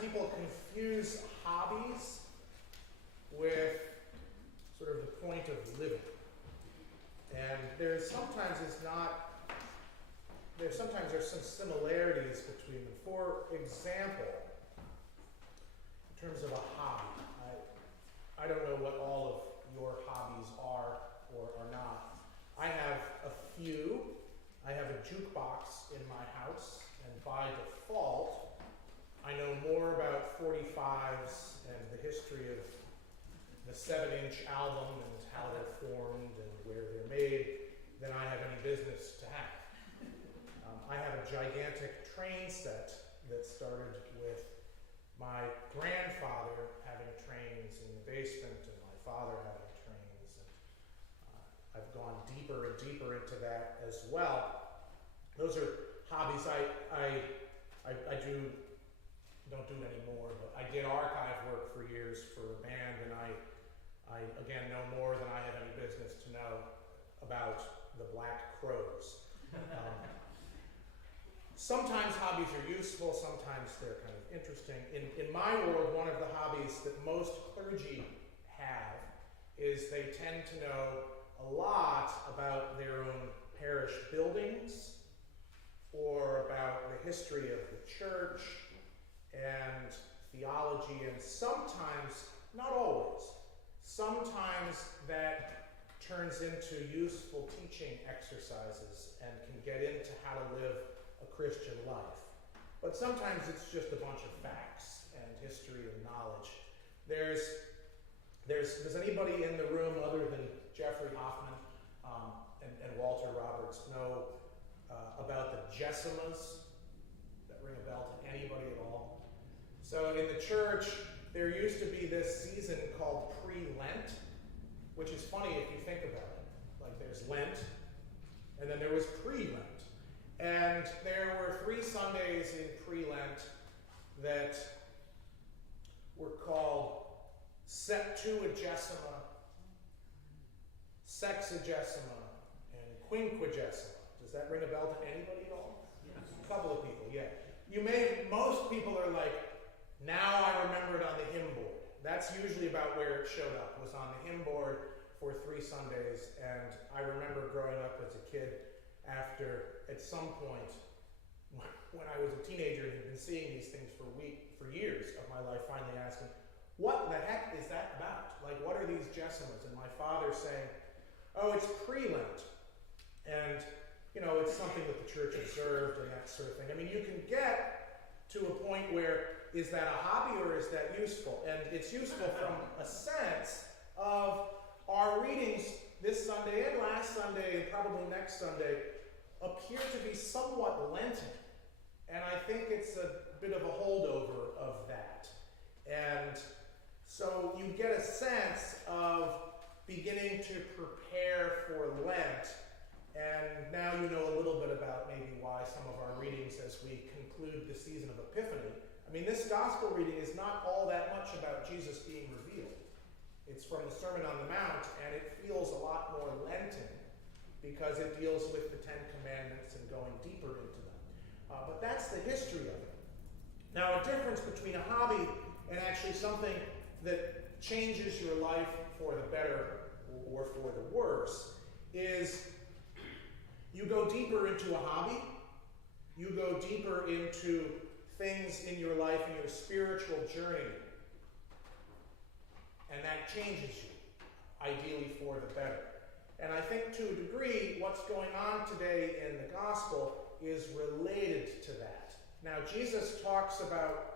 people confuse hobbies with sort of the point of living. And there's sometimes there's some similarities between them. For example, in terms of a hobby, I don't know what all of your hobbies are or are not. I have a few. I have a jukebox in my house, and by default, I know more about 45s and the history of the 7-inch album and how they're formed and where they're made than I have any business to have. I have a gigantic train set that started with my grandfather having trains in the basement and my father having trains. And I've gone deeper and deeper into that as well. Those are hobbies I don't do it anymore, but I did archive work for years for a band, and I again know more than I have any business to know about the Black Crows. Sometimes hobbies are useful, sometimes they're kind of interesting. In my world, one of the hobbies that most clergy have is they tend to know a lot about their own parish buildings or about the history of the church and theology, and sometimes, not always, sometimes that turns into useful teaching exercises and can get into how to live a Christian life. But sometimes it's just a bunch of facts and history and knowledge. Does anybody in the room other than Jeffrey Hoffman and Walter Roberts know about the Jessimas that ring a bell to anybody at all? So in the church, there used to be this season called pre-Lent, which is funny if you think about it. Like there's Lent, and then there was pre-Lent. And there were 3 Sundays in pre-Lent that were called Septuagesima, Sexagesima, and Quinquagesima. Does that ring a bell to anybody at all? Yes. A couple of people, yeah. Most people are like, now I remember it on the hymn board. That's usually about where it showed up, was on the hymn board for 3 Sundays. And I remember growing up as a kid after, at some point, when I was a teenager and had been seeing these things for years of my life, finally asking, what the heck is that about? Like, what are these Jessimas? And my father saying, oh, it's pre-Lent. And, it's something that the church observed and that sort of thing. I mean, you can get to a point where, is that a hobby or is that useful? And it's useful from a sense of our readings this Sunday and last Sunday and probably next Sunday appear to be somewhat Lenten. And I think it's a bit of a holdover of that. And so you get a sense of beginning to prepare for Lent. And now you know a little bit about maybe why some of our readings as we conclude the season of Epiphany. I mean, this gospel reading is not all that much about Jesus being revealed. It's from the Sermon on the Mount, and it feels a lot more Lenten because it deals with the 10 Commandments and going deeper into them. But that's the history of it. Now, a difference between a hobby and actually something that changes your life for the better or for the worse is you go deeper into a hobby, you go deeper into things in your life and your spiritual journey, and that changes you, ideally for the better. And I think to a degree, what's going on today in the gospel is related to that. Now, Jesus talks about,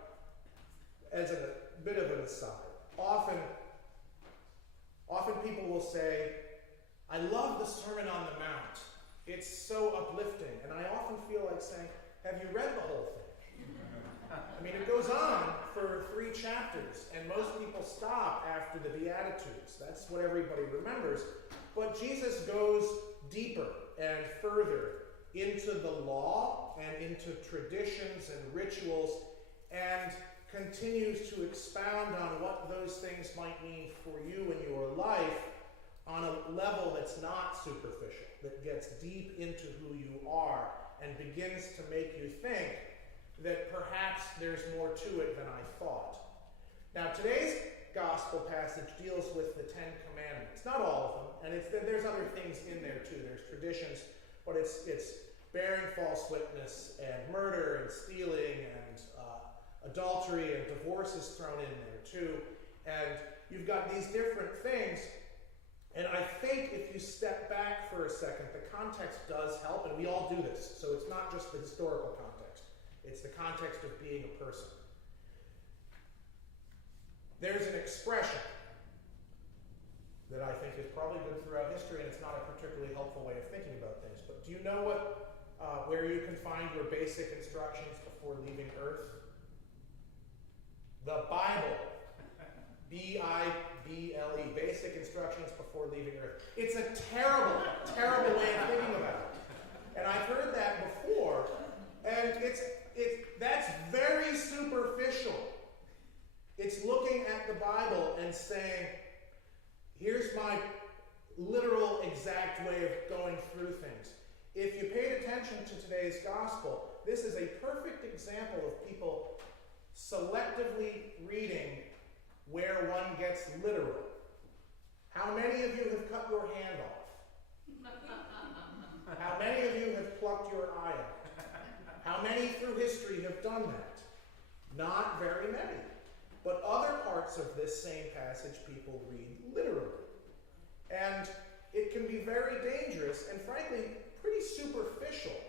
as a bit of an aside, often people will say, I love the Sermon on the Mount. It's so uplifting. And I often feel like saying, have you read the whole thing? I mean, it goes on for 3 chapters, and most people stop after the Beatitudes. That's what everybody remembers. But Jesus goes deeper and further into the law and into traditions and rituals, and continues to expound on what those things might mean for you in your life on a level that's not superficial, that gets deep into who you are and begins to make you think, that perhaps there's more to it than I thought. Now, today's gospel passage deals with the Ten Commandments. Not all of them, and there's other things in there too. There's traditions, but it's bearing false witness, and murder, and stealing, and adultery, and divorce is thrown in there too. And you've got these different things, and I think if you step back for a second, the context does help, and we all do this. So it's not just the historical context. It's the context of being a person. There's an expression that I think is probably good throughout history, and it's not a particularly helpful way of thinking about things. But do you know where you can find your basic instructions before leaving Earth? The Bible. B-I-B-L-E. Basic instructions before leaving Earth. It's a terrible, terrible way of thinking about it. And I've heard that before, and that's very superficial. It's looking at the Bible and saying, here's my literal exact way of going through things. If you paid attention to today's gospel, this is a perfect example of people selectively reading where one gets literal. How many of you have cut your hand off? How many of you have plucked your eye out? How many through history have done that? Not very many. But other parts of this same passage people read literally. And it can be very dangerous and frankly pretty superficial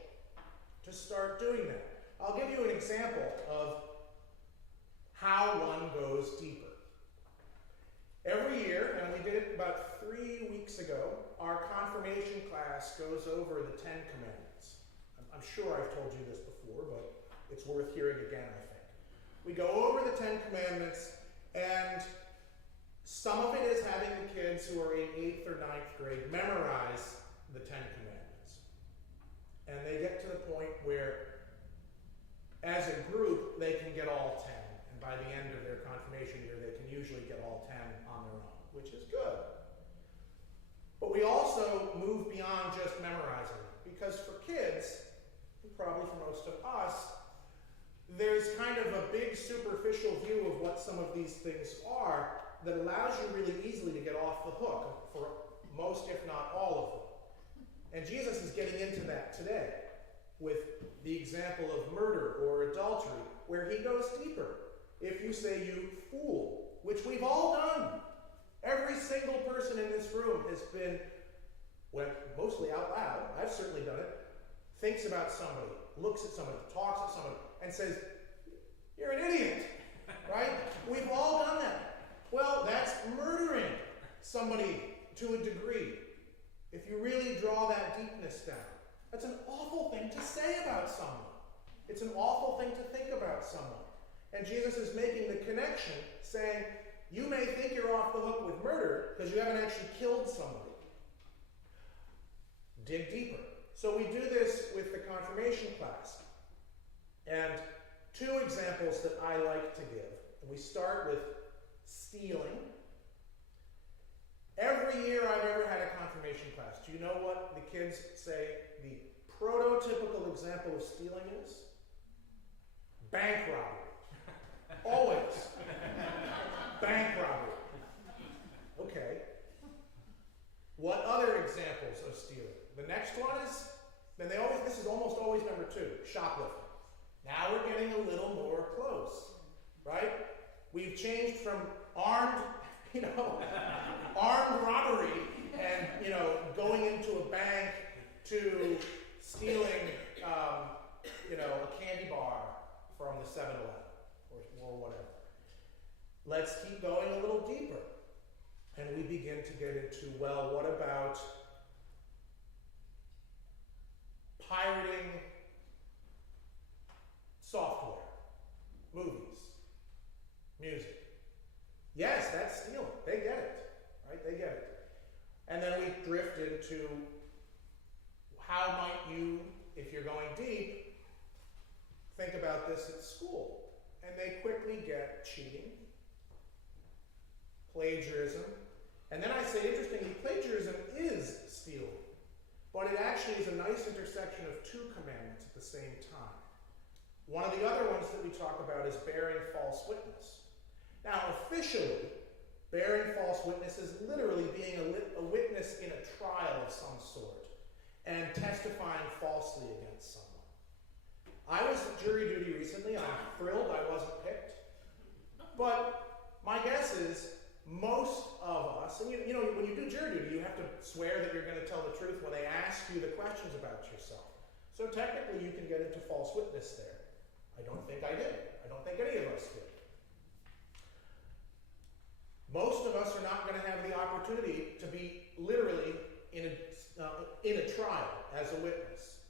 to start doing that. I'll give you an example of how one goes deeper. Every year, and we did it about 3 weeks ago, our confirmation class goes over the Ten Commandments. I'm sure I've told you this before, but it's worth hearing again, I think. We go over the Ten Commandments, and some of it is having the kids who are in 8th or 9th grade memorize the Ten Commandments. And they get to the point where, as a group, they can get all 10. And by the end of their confirmation year, they can usually get all 10 on their own, which is good. But we also move beyond just memorizing, because for kids, and probably for most of us, there's kind of a big superficial view of what some of these things are that allows you really easily to get off the hook for most, if not all of them. And Jesus is getting into that today with the example of murder or adultery, where he goes deeper. If you say, you fool, which we've all done. Every single person in this room has been, well, mostly out loud, I've certainly done it, thinks about somebody, looks at somebody, talks at somebody, and says, you're an idiot, right? We've all done that. Well, that's murdering somebody to a degree. If you really draw that deepness down, that's an awful thing to say about someone. It's an awful thing to think about someone. And Jesus is making the connection, saying, you may think you're off the hook with murder because you haven't actually killed somebody. Dig deeper. So we do this with the confirmation class. And two examples that I like to give. We start with stealing. Every year I've ever had a confirmation class, do you know what the kids say the prototypical example of stealing is? Bank robbery. Always. Bank robbery. Okay. What other examples of stealing? The next one is, this is almost always number 2, shoplifting. Now we're getting a little more close, right? We've changed from armed robbery and, going into a bank to stealing, a candy bar from the 7-Eleven or whatever. Let's keep going a little deeper. And we begin to get into, well, what about pirating software, movies, music? Yes, that's stealing. They get it, right? They get it. And then we drift into how might you, if you're going deep, think about this at school. And they quickly get cheating, plagiarism, and then I say, interestingly, plagiarism is stealing, but it actually is a nice intersection of 2 commandments at the same time. One of the other ones that we talk about is bearing false witness. Now, officially, bearing false witness is literally being a witness in a trial of some sort and testifying falsely against someone. I was at jury duty recently. I'm thrilled I wasn't picked. But my guess is most of us, and you know, when you do jury duty, you have to swear that you're going to tell the truth when they ask you the questions about yourself. So technically, you can get into false witness there. I don't think I did. I don't think any of us did. Most of us are not going to have the opportunity to be literally in a trial as a witness.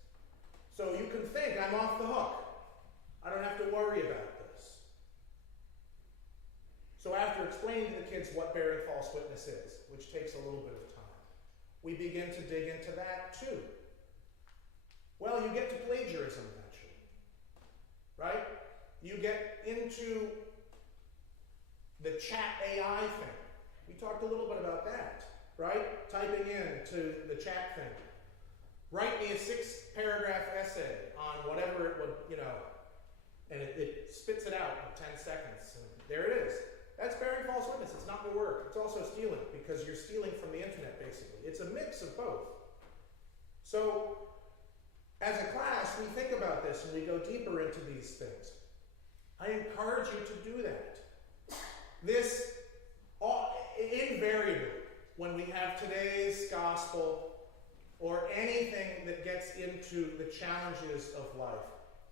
So you can think, I'm off the hook. I don't have to worry about this. So after explaining to the kids what bearing false witness is, which takes a little bit of time, we begin to dig into that too. Well, you get to plagiarism eventually, right? You get into the chat AI thing. We talked a little bit about that, right? Typing into the chat thing. Write me a 6-paragraph essay on whatever it would, you know, and it spits it out in 10 seconds. And there it is. That's bearing false witness. It's not the work. It's also stealing, because you're stealing from the internet, basically. It's a mix of both. So, as a class, we think about this and we go deeper into these things. I encourage you to do that. This, invariably, when we have today's gospel or anything that gets into the challenges of life,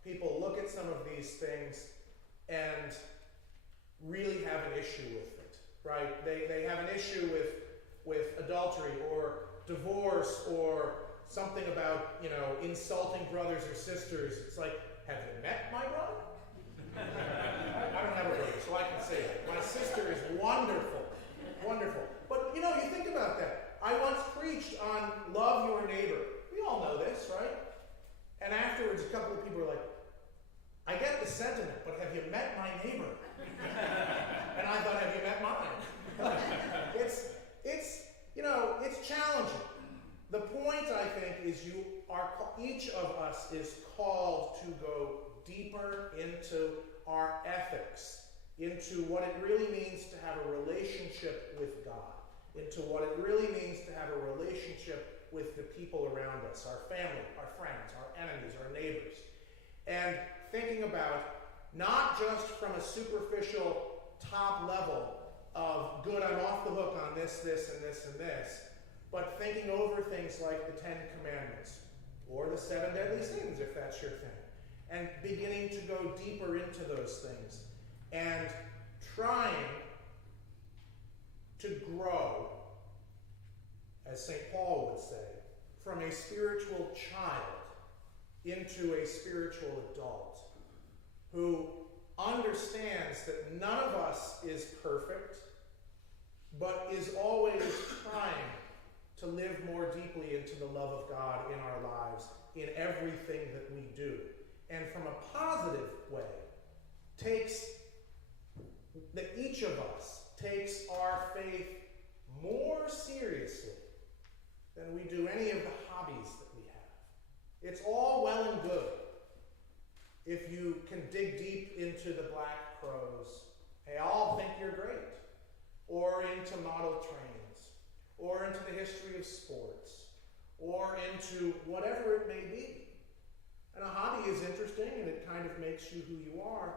people look at some of these things and really have an issue with it, right? They have an issue with adultery or divorce or something about, you know, insulting brothers or sisters. It's like, have you met my brother? I don't have a brother, so I can say that. My sister is wonderful, wonderful. But, you know, you think about that. I once preached on love your neighbor. We all know this, right? And afterwards, a couple of people were like, I get the sentiment, but have you met my neighbor? And I thought, have you met mine? It's challenging. The point, I think, is each of us is called to go deeper into our ethics, into what it really means to have a relationship with God, into what it really means to have a relationship with the people around us, our family, our friends, our enemies, our neighbors. And thinking about not just from a superficial top level of, good, I'm off the hook on this, this, and this, and this, but thinking over things like the 10 Commandments, or the 7 deadly sins, if that's your thing, and beginning to go deeper into those things, and trying to grow, as St. Paul would say, from a spiritual child into a spiritual adult, who understands that none of us is perfect, but is always trying to live more deeply into the love of God in our lives, in everything that we do. And from a positive way, that each of us takes our faith more seriously than we do any of the hobbies that we have. It's all well and good if you can dig deep into the Black Crows. Hey, I'll think you're great. Or into model trains, or into the history of sports, or into whatever it may be. And a hobby is interesting, and it kind of makes you who you are.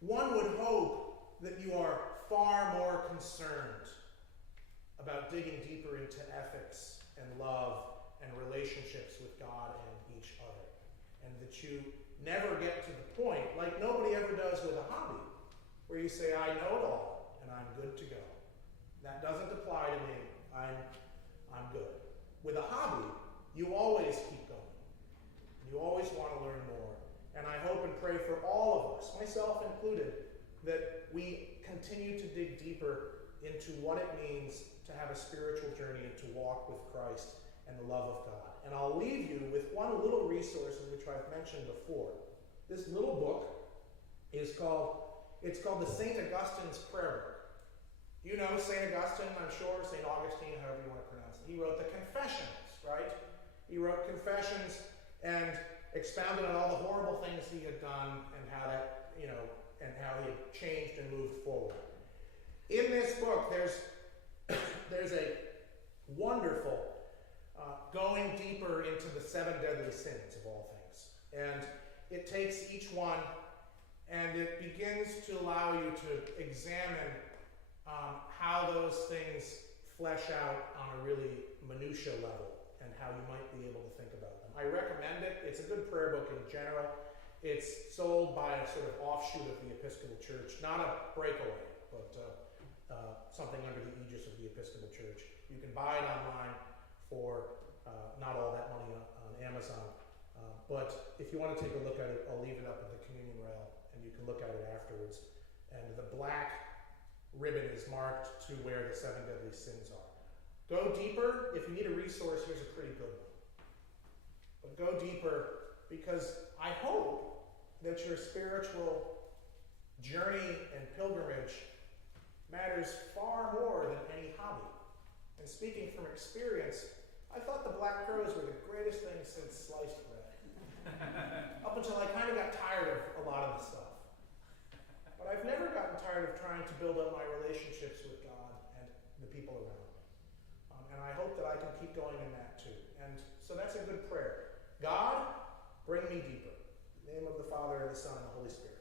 One would hope that you are far more concerned about digging deeper into ethics and love and relationships with God and each other. And that you never get to the point, like nobody ever does with a hobby, where you say, I know it all, and I'm good to go. That doesn't apply to me. I'm good. With a hobby, you always keep going. You always want to learn more. And I hope and pray for all of us, myself included, that we continue to dig deeper into what it means to have a spiritual journey and to walk with Christ and the love of God. And I'll leave you with one little resource which I've mentioned before. This little book is called the St. Augustine's Prayer Book. You know St. Augustine, I'm sure, St. Augustine, however you want to pronounce it. He wrote the Confessions, right? He wrote Confessions, and expounded on all the horrible things he had done and how that, and how he had changed and moved forward. In this book, there's a wonderful going deeper into the 7 deadly sins of all things. And it takes each one and it begins to allow you to examine how those things flesh out on a really minutia level and how you might be able to think about them. I recommend it. It's a good prayer book in general. It's sold by a sort of offshoot of the Episcopal Church, not a breakaway, but something under the aegis of the Episcopal Church. You can buy it online for not all that money on Amazon. But if you want to take a look at it, I'll leave it up in the communion rail, and you can look at it afterwards. And the black ribbon is marked to where the 7 deadly sins are. Go deeper. If you need a resource, here's a pretty good one. But go deeper, because I hope that your spiritual journey and pilgrimage matters far more than any hobby. And speaking from experience, I thought the black crows were the greatest thing since sliced bread. Up until I kind of got tired of a lot of the stuff. But I've never gotten tired of trying to build up my relationships with God and the people around me. And I hope that I can keep going in that too. And so that's a good prayer. God, bring me deeper. In the name of the Father, and the Son, and the Holy Spirit.